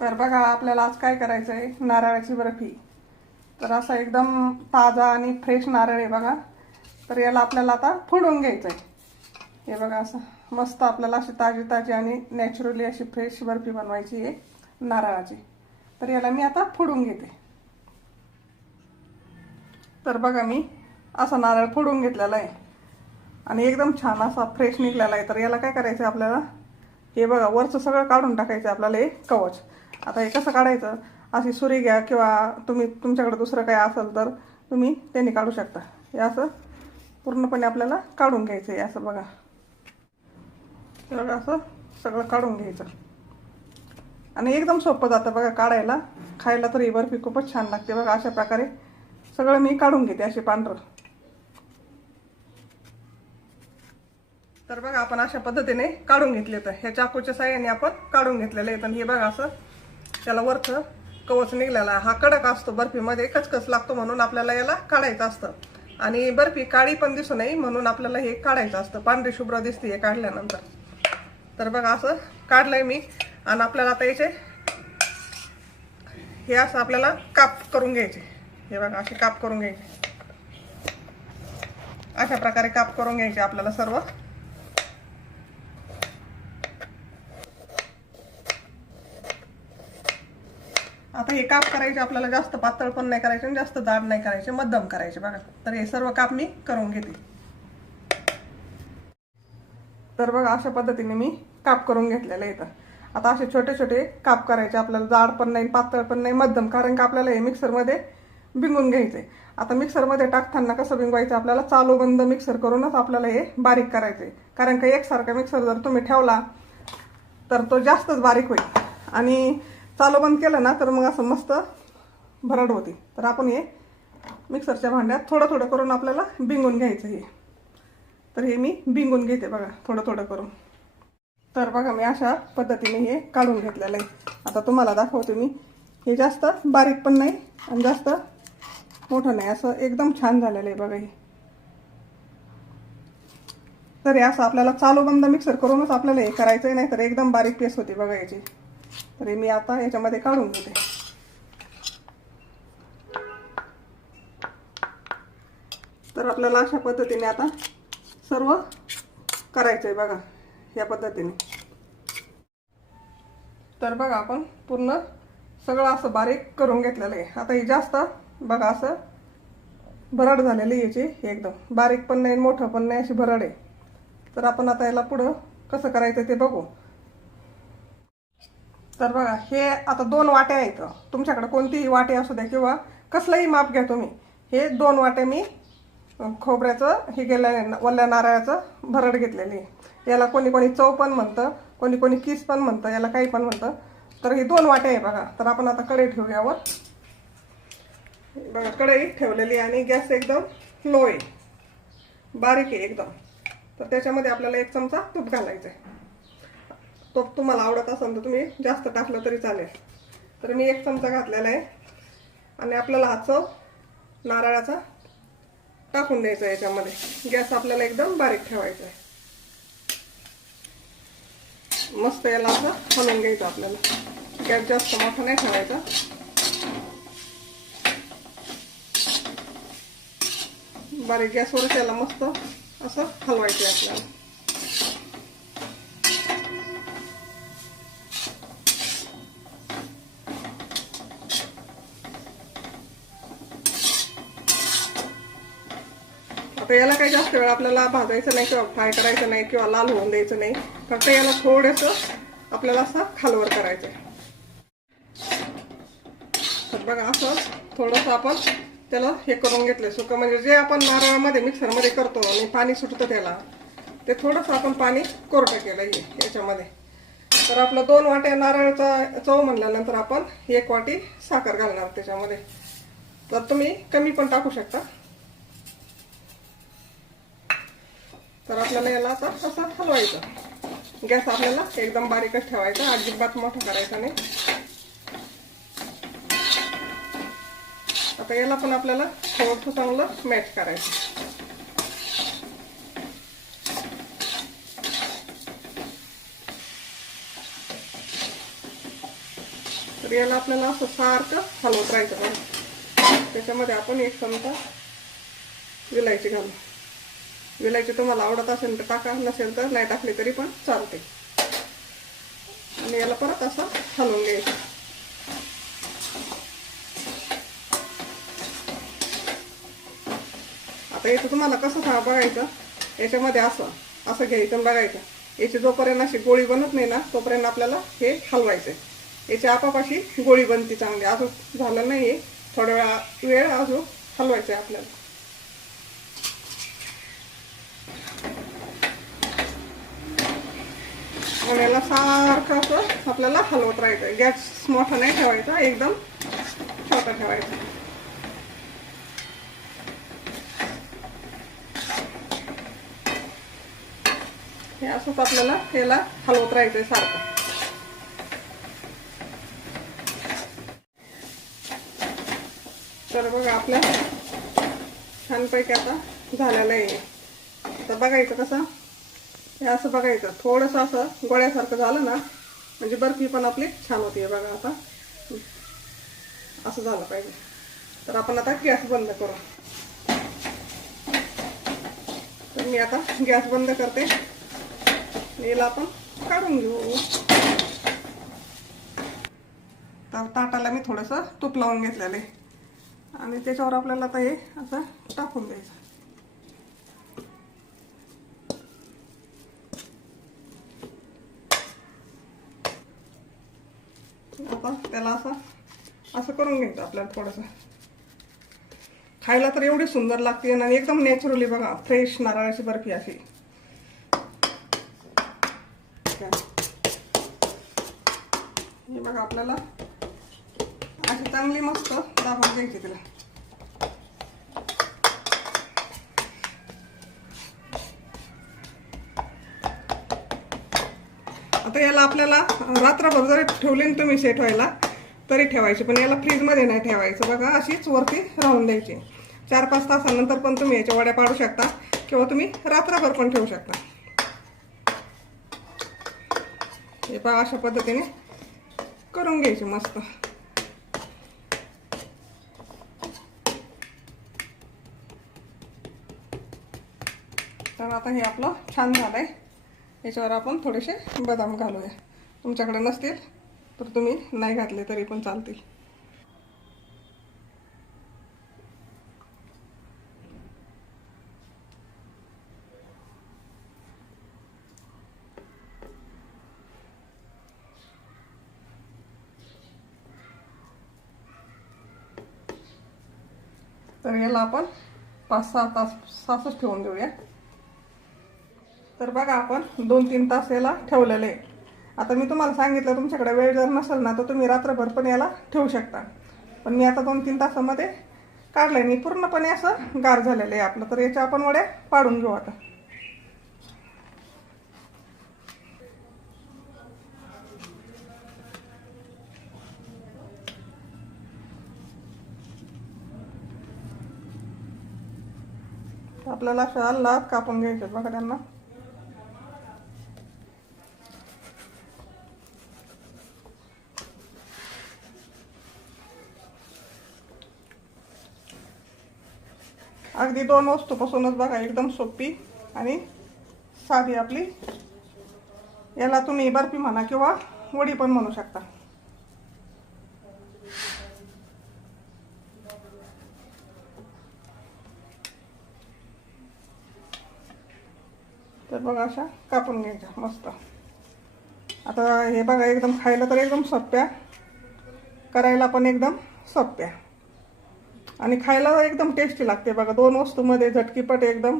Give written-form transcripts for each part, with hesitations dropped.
तर बघा आपल्याला आज काय करायचं आहे, नारळाची बर्फी. तर असा एकदम ताजा आणि फ्रेश नारळ आहे बघा. तर याला आपल्याला आता फोडून घ्यायचं आहे. हे बघा असं मस्त आपल्याला अशी ताजी ताजी आणि नॅचरली अशी फ्रेश बर्फी बनवायची आहे नारळाची. तर याला मी आता फोडून घेते. तर बघा मी असा नारळ फोडून घेतलेला आहे आणि एकदम छान असा फ्रेश निघलेला आहे. तर याला काय करायचं आहे आपल्याला, हे बघा वरचं सगळं काढून टाकायचं आपल्याला हे कवच. आता हे कसं काढायचं, अशी सुरी घ्या किंवा तुमच्याकडे दुसरं काय असेल तर तुम्ही त्यांनी काढू शकता. हे असं पूर्णपणे आपल्याला काढून घ्यायचं आहे. असं बघा, हे बघा असं सगळं काढून घ्यायचं आणि एकदम सोपं जातं बघा काढायला. खायला तर ही बर्फी खूपच छान लागते बघा. अशा प्रकारे सगळं मी काढून घेते असे पांढरं. तर बघा आपण अशा पद्धतीने काढून घेतले. तर ह्या चाकूच्या साह्याने आपण काढून घेतलेले आहेत. आणि हे बघा असं त्याला वरचं कवच निघलेला. हा कडक असतो बर्फीमध्ये, कचकच लागतो म्हणून आपल्याला याला काढायचं असतं. आणि बर्फी काळी पण दिसू नये म्हणून आपल्याला हे काढायचं असतं. पांढरी शुभ्र दिसते हे काढल्यानंतर. तर बघा असं काढलंय मी. आणि आपल्याला आता याचे हे असं आपल्याला काप करून घ्यायचे. हे बघा असे काप करून घ्यायचे. अशा प्रकारे काप करून घ्यायचे आपल्याला सर्व. आता हे काप करायचे आपल्याला, जास्त पातळ पण नाही करायचे आणि जास्त जाड नाही करायचे, मध्यम करायचे बघा. तर हे सर्व काप मी करून घेते. तर बघा अशा पद्धतीने मी काप करून घेतलेले आहेत. आता असे छोटे छोटे काप करायचे आपल्याला, जाड पण नाही पातळ पण नाही, मध्यम. कारण का आपल्याला हे मिक्सरमध्ये बिंगून घ्यायचे. आता मिक्सरमध्ये टाकताना कसं बिंगवायचं, आपल्याला चालू बंद मिक्सर करूनच आपल्याला हे बारीक करायचे. कारण का एकसारखा मिक्सर जर तुम्ही ठेवला तर तो जास्तच बारीक होईल. आणि चालू बंद केलं ना तर मग असं मस्त भरड होती. तर आपण हे मिक्सरच्या भांड्यात थोडं थोडं करून आपल्याला बिंगून घ्यायचं हे. तर हे मी बिंगून घेते बघा थोडं थोडं करून. तर बघा मी अशा पद्धतीने हे काढून घेतलेलं आहे. आता तुम्हाला दाखवते मी. हे जास्त बारीक पण नाही आणि जास्त मोठं नाही, असं एकदम छान झालेलं आहे बघा हे. तर हे असं आपल्याला चालू बंद मिक्सर करूनच आपल्याला हे करायचं आहे, नाही तर एकदम बारीक पेस्ट होती बघा याची. तर मी आता याच्यामध्ये काढून घेते. तर आपल्याला अशा पद्धतीने आता सर्व करायचं आहे बघा या पद्धतीने. तर बघा आपण पूर्ण सगळं असं बारीक करून घेतलेलं आहे. आता ही जास्त बघा असं भरड झालेली याची, एकदम बारीक पण नाही मोठं पण नाही, अशी भरड आहे. तर आपण आता याला पुढं कसं करायचं ते बघू. तर बघा हे आता 2 वाट्या आहेत. तुमच्याकडे कोणतीही वाटी असू द्या किंवा कसलंही माप घ्या तुम्ही. हे 2 वाट्या मी खोबऱ्याचं हे केलं, वल्ल्या नारळाचं भरड घेतलेली. याला कोणी कोणी चव पण म्हणतं, कोणी कोणी किस पण म्हणतं, याला काही पण म्हणतं. तर ही 2 वाट्या आहे बघा. तर आपण आता कढई ठेवूयावर. बघा कढई ठेवलेली आणि गॅस एकदम लो आहे, बारीक आहे एकदम. तर त्याच्यामध्ये आपल्याला 1 चमचा तूप घालायचं आहे. तूप तुम्हाला आवडत असेल तर तुम्ही जास्त टाकलं तरी चालेल. तर मी 1 चमचा घातलेला आहे. आणि आपल्याला हा चव नारळाचा टाकून द्यायचा याच्यामध्ये. गॅस आपल्याला एकदम बारीक ठेवायचा आहे. मस्त याला असं हलवून घ्यायचं आपल्याला. गॅस जास्त मोठा नाही ठेवायचा. बारीक गॅसवर याला मस्त असं हलवायचं आहे आपल्याला. आता याला काही जास्त वेळ आपल्याला भाजायचं नाही किंवा फ्राय करायचं नाही किंवा लाल होऊन द्यायचं नाही. फक्त याला थोडंसं आपल्याला असं खालवर करायचं आहे. तर बघा असं थोडंसं आपण त्याला हे करून घेतलं सुकं, म्हणजे जे आपण नारळामध्ये मिक्सरमध्ये करतो आणि पाणी सुटतं त्याला, ते थोडंसं आपण पाणी कोरडं केलं आहे याच्यामध्ये. तर आपलं 2 वाट्या नारळाचा चव म्हणल्यानंतर आपण 1 वाटी साखर घालणार त्याच्यामध्ये. तर तुम्ही कमी पण टाकू शकता. तर आपल्याला याला आता असं हलवायचं. गॅस आपल्याला एकदम बारीकच ठेवायचा, अजिबात मोठा करायचा नाही. आता याला पण आपल्याला थोडंसं चांगलं मॅच करायचं. तर याला आपल्याला असं सारखं हलवत राहायचं बघा. त्याच्यामध्ये आपण 1 चमचा विलायची घालू. विलायची तुम्हाला आवडत असेल तर टाका, नसेल तर नाही टाकली तरी पण चालते. आणि याला परत असं हलवून घ्यायचं. आता याचं तुम्हाला कसं बघायचं, याच्यामध्ये असं घ्यायचं बघायचं. याची जोपर्यंत अशी गोळी बनत नाही ना तोपर्यंत आपल्याला हे हलवायचं. याची आपापाशी गोळी बनती चांगली. अजून झालं नाही, थोड्या वेळ अजून हलवायचं आहे आपल्याला. आणि याला सारखं असं आपल्याला हलवत राहायचं. गॅस मोठा नाही ठेवायचा, एकदम छोटा ठेवायचा. हे असंच आपल्याला याला हलवत राहायचंय सारखं. तर बघा आपल्या छानपैकी आता झालेलं आहे. आता बघायचं कसं, हे असं बघायचं थोडंसं असं गोळ्यासारखं झालं ना म्हणजे बर्फी पण आपली छान होती. बघा आता असं झालं पाहिजे. तर आपण आता गॅस बंद करू. तर मी आता गॅस बंद करते. याला आपण काढून घेऊ. तर ताटाला मी थोडंसं तूप लावून घेतलेलं आहे आणि त्याच्यावर आपल्याला आता हे असं टाकून द्यायचं. आता त्याला असं करून घ्यायचं आपल्याला थोडंसं. खायला तर एवढी सुंदर लागते आणि एकदम नॅचरली बघा फ्रेश नारळाची बर्फी अशी. हे बघा आपल्याला अशी चांगली मस्त दाबून घ्यायची तिला. आता याला आपल्याला रात्रभर जरी ठेवली ना तुम्ही सेट व्हायला तरी ठेवायची, पण याला फ्रीजमध्ये नाही ठेवायचं. बघा अशीच वरती राहून द्यायची. 4-5 तासानंतर पण तुम्ही याच्या वड्या पाडू शकता किंवा तुम्ही रात्रभर पण ठेवू शकता. हे पहा अशा पद्धतीने करून घ्यायचे मस्त. तर आता हे आपलं छान झालंय. याच्यावर आपण थोडेसे बदाम घालूया. तुमच्याकडे नसतील तर तुम्ही नाही घातले तरी पण चालतील. तर याला आपण 5-6 तासच ठेवून देऊया. तर बघा आपण 2-3 तास याला ठेवलेले आहे. आता मी तुम्हाला सांगितलं तुमच्याकडे वेळ जर नसेल ना तर तुम्ही रात्रभर पण याला ठेवू शकता. पण मी आता 2-3 तासामध्ये काढलंय. मी पूर्णपणे असं गार झालेलं आहे आपलं. तर याच्या आपण वड्या पाडून घेऊ आता. आपल्याला अशा लाट कापून घ्यायचे बघा त्यांना. अगदी 2 वस्तूपासूनच बघा एकदम सोपी आणि साधी आपली. याला तुम्ही बर्फी म्हणा किंवा वडी पण म्हणू शकता. तर बघा अशा कापून घ्यायच्या मस्त. आता हे बघा एकदम खायला तर एकदम सोप्या, करायला पण एकदम सोप्या आणि खायला एकदम टेस्टी लागते बघा. 2 वस्तूमध्ये झटकीपट एकदम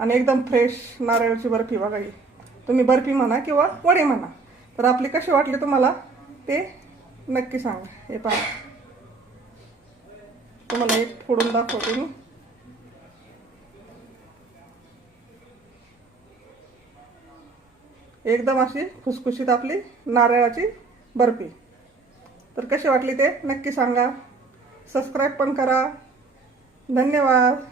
आणि एकदम फ्रेश नारळाची बर्फी बघा. ही तुम्ही बर्फी म्हणा किंवा वडी म्हणा. तर आपली कशी वाटली तुम्हाला ते नक्की सांगा. हे पहा तुम्हाला एक फोडून दाखवते मी. एकदम अशी खुसखुशीत आपली नारळाची बर्फी. तर कशी वाटली ते नक्की सांगा. सबस्क्राईब पण करा. धन्यवाद.